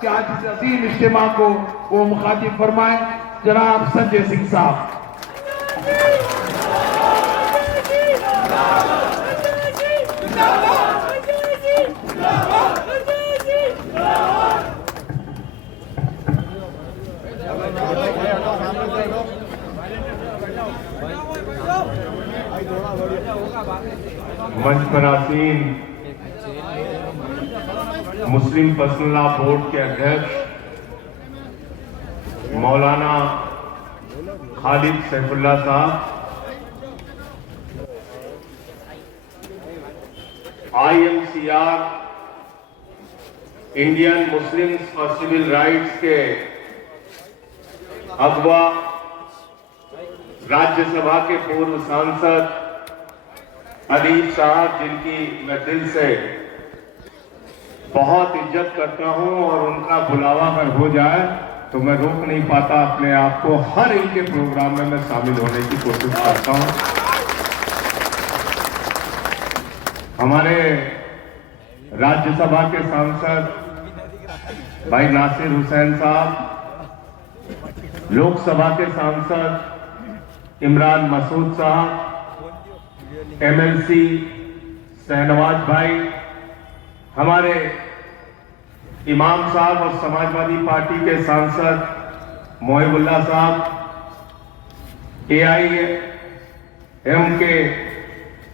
कि आज इस अजीम इज्तिमा को वो मुखातिब फरमाए। जनाब संजय सिंह साहब। मंच पर आसीन मुस्लिम पर्सनल लॉ बोर्ड के अध्यक्ष मौलाना खालिद सैफुल्लाह साहब, IMCR Indian Muslims for civil rights के अगवा, राज्यसभा के पूर्व सांसद अदीब साहब, जिनकी मैं दिल से बहुत इज्जत करता हूं और उनका बुलावा अगर हो जाए तो मैं रोक नहीं पाता अपने आप को, हर इनके प्रोग्राम में मैं शामिल होने की कोशिश करता हूं। हमारे राज्यसभा के सांसद भाई नासिर हुसैन साहब, लोकसभा के सांसद इमरान मसूद साहब, MLC शहनवाज भाई, हमारे इमाम साहब और समाजवादी पार्टी के सांसद मोहिबुल्लाह साहब, AIM के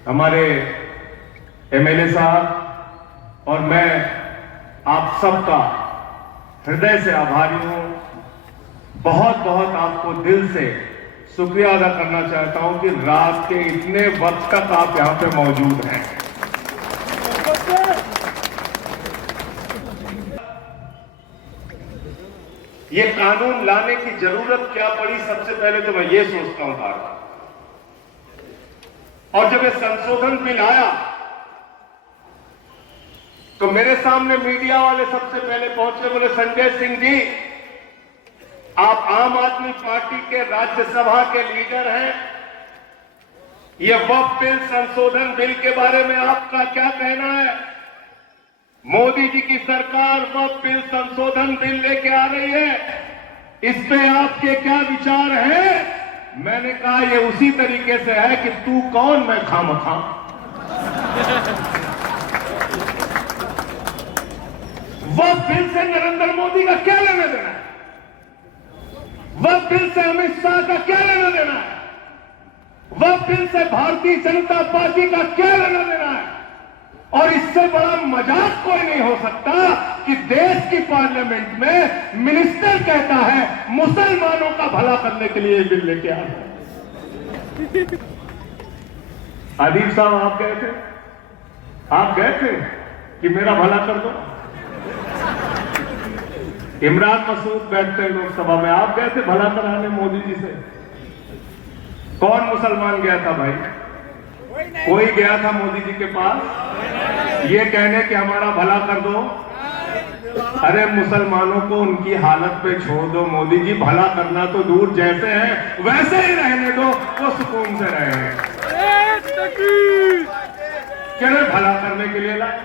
हमारे MLA साहब, और मैं आप सबका हृदय से आभारी हूं। बहुत बहुत आपको दिल से शुक्रिया अदा करना चाहता हूं कि रात के इतने वक्त तक आप यहां पे मौजूद हैं। ये कानून लाने की जरूरत क्या पड़ी, सबसे पहले तो मैं ये सोचता हूं बार बार। और जब ये संशोधन बिल आया तो मेरे सामने मीडिया वाले सबसे पहले पहुंचे, बोले संजय सिंह जी, आप आम आदमी पार्टी के राज्यसभा के लीडर हैं, ये वक्फ बिल संशोधन बिल के बारे में आपका क्या कहना है? मोदी जी की सरकार वक्फ बिल संशोधन बिल लेके आ रही है, इस पे आपके क्या विचार हैं? मैंने कहा ये उसी तरीके से है कि तू कौन मैं खामखा। वक्फ बिल से नरेंद्र मोदी का क्या लेना देना है? वक्फ बिल से अमित शाह का क्या लेना देना है? वक्फ बिल से भारतीय जनता पार्टी का क्या लेना देना है? और इससे बड़ा मजाक कोई नहीं हो सकता कि देश की पार्लियामेंट में मिनिस्टर कहता है मुसलमानों का भला करने के लिए बिल लेके आ रहे। अदीब साहब आप गए थे कि मेरा भला कर दो। इमरान मसूद बैठते हैं लोकसभा में, आप गए थे भला कराने मोदी जी से? कौन मुसलमान गया था भाई? कोई गया था मोदी जी के पास ये कहने कि हमारा भला कर दो? अरे मुसलमानों को उनकी हालत पे छोड़ दो, मोदी जी भला करना तो दूर, जैसे हैं वैसे ही रहने दो, वो सुकून से रहे। क्या भला करने के लिए लाए?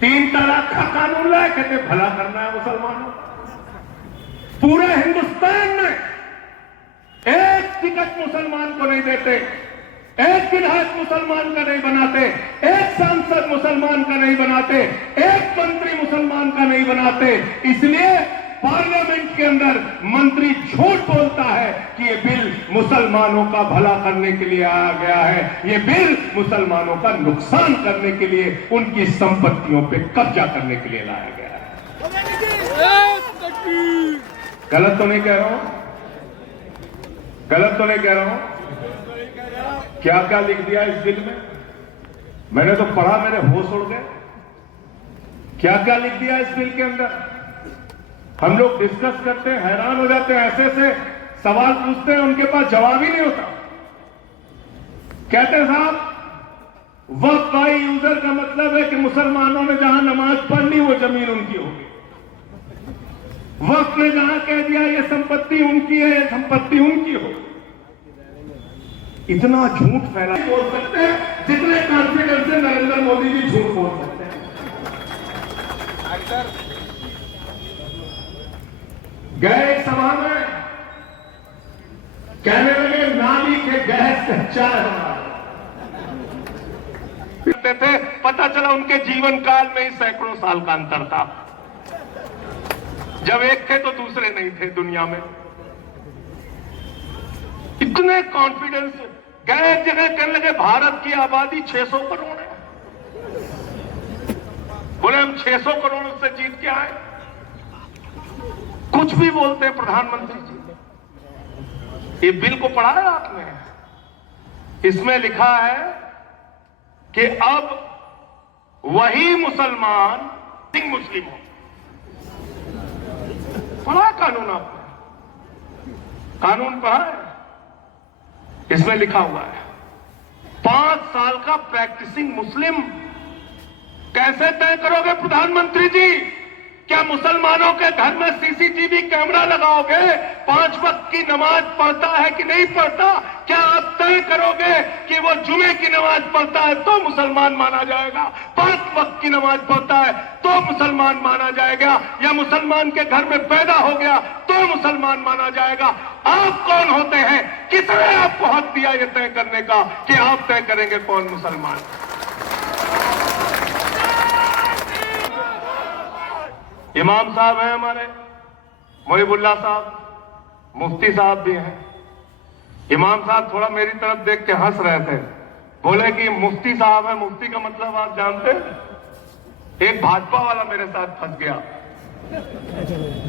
3 तलाक का कानून लाए, कहते भला करना है मुसलमानों। पूरे हिंदुस्तान में एक टिकट मुसलमान को नहीं देते, एक विधायक मुसलमान का नहीं बनाते, एक सांसद मुसलमान का नहीं बनाते, एक मंत्री मुसलमान का नहीं बनाते। इसलिए पार्लियामेंट के अंदर मंत्री झूठ बोलता है कि ये बिल मुसलमानों का भला करने के लिए आया गया है, ये बिल मुसलमानों का नुकसान करने के लिए, उनकी संपत्तियों पे कब्जा करने के लिए लाया गया है। गलत तो नहीं कह रहा हूं? गलत तो नहीं कह रहा हूं? क्या क्या लिख दिया इस बिल में? मैंने तो पढ़ा, मेरे होश उड़ गए। क्या क्या लिख दिया इस बिल के अंदर? हम लोग डिस्कस करते हैं, हैरान हो जाते हैं, ऐसे ऐसे सवाल पूछते हैं, उनके पास जवाब ही नहीं होता। कहते हैं साहब वक्फ बाई यूजर का मतलब है कि मुसलमानों ने जहां नमाज पढ़नी वो जमीन उनकी होगी। वक्फ ने जहां कह दिया ये संपत्ति उनकी है, ये संपत्ति उनकी हो। इतना झूठ फैला बोल सकते हैं जितने कॉन्फिडेंस से नरेंद्र मोदी जी झूठ बोल सकते हैं। गए एक सभा में, कहने लगे नाली के गैस का चाय हमारा थे। पता चला उनके जीवन काल में ही सैकड़ों साल का अंतर था। जब एक थे तो दूसरे नहीं थे दुनिया में। इतने कॉन्फिडेंस, गए एक जगह कहने लगे भारत की आबादी 600 करोड़ है। बोले हम 600 करोड़ से जीत के आए। कुछ भी बोलते हैं प्रधानमंत्री जी। ये बिल को पढ़ा है आपने? इसमें लिखा है कि अब वही मुसलमान सिंह मुस्लिम हो। पढ़ा कानून आपने? कानून पढ़ा है? इसमें लिखा हुआ है 5 साल का प्रैक्टिसिंग मुस्लिम। कैसे तय करोगे प्रधानमंत्री जी? क्या मुसलमानों के घर में सीसीटीवी कैमरा लगाओगे? 5 वक्त की नमाज पढ़ता है कि नहीं पढ़ता? क्या आप तय करोगे कि वो जुमे की नमाज पढ़ता है तो मुसलमान माना जाएगा, 5 वक्त की नमाज पढ़ता है तो मुसलमान माना जाएगा, या मुसलमान के घर में पैदा हो गया तो मुसलमान माना जाएगा? आप कौन होते हैं? किसने आपको हक दिया ये तय करने का कि आप तय करेंगे कौन मुसलमान? इमाम साहब हैं हमारे, मोहिबुल्लाह साहब, मुफ्ती साहब भी हैं। इमाम साहब थोड़ा मेरी तरफ देख के हंस रहे थे। बोले कि मुफ्ती साहब है, मुफ्ती का मतलब आप जानते हैं? एक भाजपा वाला मेरे साथ फंस गया,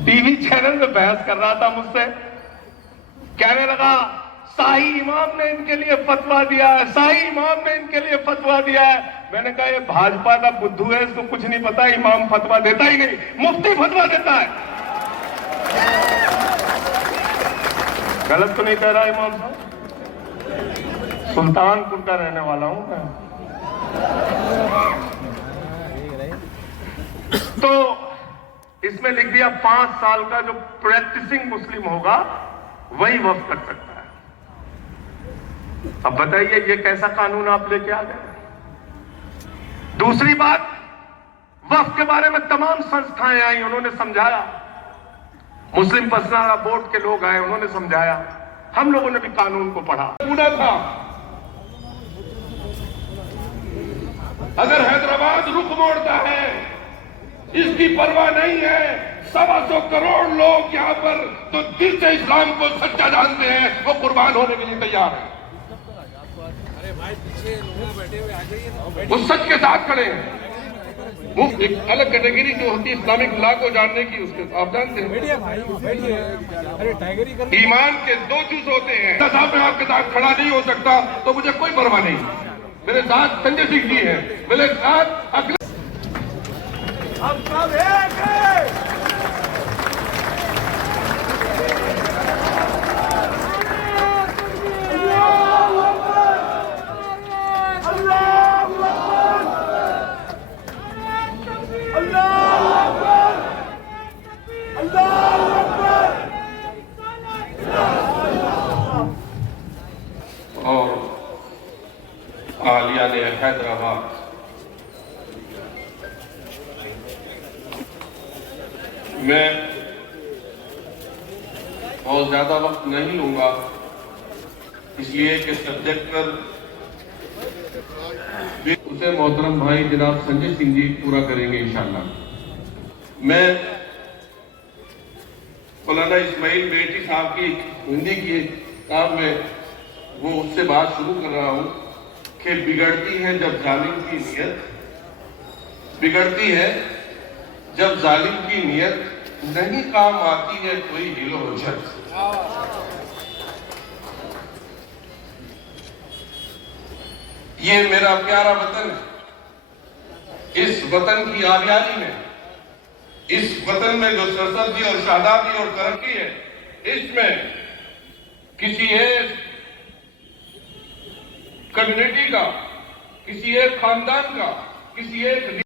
टीवी चैनल में बहस कर रहा था मुझसे। कहने लगा शाही इमाम ने इनके लिए फतवा दिया है, शाही इमाम ने इनके लिए फतवा दिया है। मैंने कहा ये भाजपा का बुद्धू है, इसको कुछ नहीं पता, इमाम फतवा देता ही नहीं, मुफ्ती फतवा देता है। गलत तो नहीं कह रहा इमाम साहब? सुल्तानपुर का रहने वाला हूं मैं। तो इसमें लिख दिया 5 साल का जो प्रैक्टिसिंग मुस्लिम होगा वही वक्फ कर सकता है। अब बताइए ये कैसा कानून आप लेके आ गए? दूसरी बात, वक्फ के बारे में तमाम संस्थाएं आई, उन्होंने समझाया। मुस्लिम पर्सनल बोर्ड के लोग आए, उन्होंने समझाया। हम लोगों ने भी कानून को पढ़ा। पूरा था अगर हैदराबाद रुख मोड़ता है, इसकी परवाह नहीं है, 125 करोड़ लोग यहाँ पर तो दिल से इस्लाम को सच्चा जानते हैं, वो कुर्बान होने के लिए तैयार है। वो सच के साथ खड़े हैं। वो एक अलग कैटेगरी जो होती है इस्लामिक लॉ को जानने की, उसके आप जानते हैं ईमान के 2 जूज होते हैं। साहब मैं आपके साथ खड़ा नहीं हो सकता तो मुझे कोई परवाह नहीं। मेरे साथ संजय सिंह जी हैं, मेरे साथ अगले हम सब एक हैं। और आलिया ने हैदराबाद मैं बहुत ज्यादा वक्त नहीं लूंगा, इसलिए कि सब्जेक्ट पर उसे मोहतरम भाई जनाब संजय सिंह जी पूरा करेंगे इंशाअल्लाह। मैं मौलाना इस्माइल बेटी साहब की हिंदी की किताब में वो उससे बात शुरू कर रहा हूं कि बिगड़ती है जब जालिम की नीयत, बिगड़ती है जब जालिम की नीयत, नहीं काम आती है कोई हिलो हजत। ये मेरा प्यारा वतन, इस वतन की आबियारी में, इस वतन में जो सरसब्जी और शादाबी और तरक्की है, इसमें किसी एक कम्युनिटी का, किसी एक खानदान का, किसी एक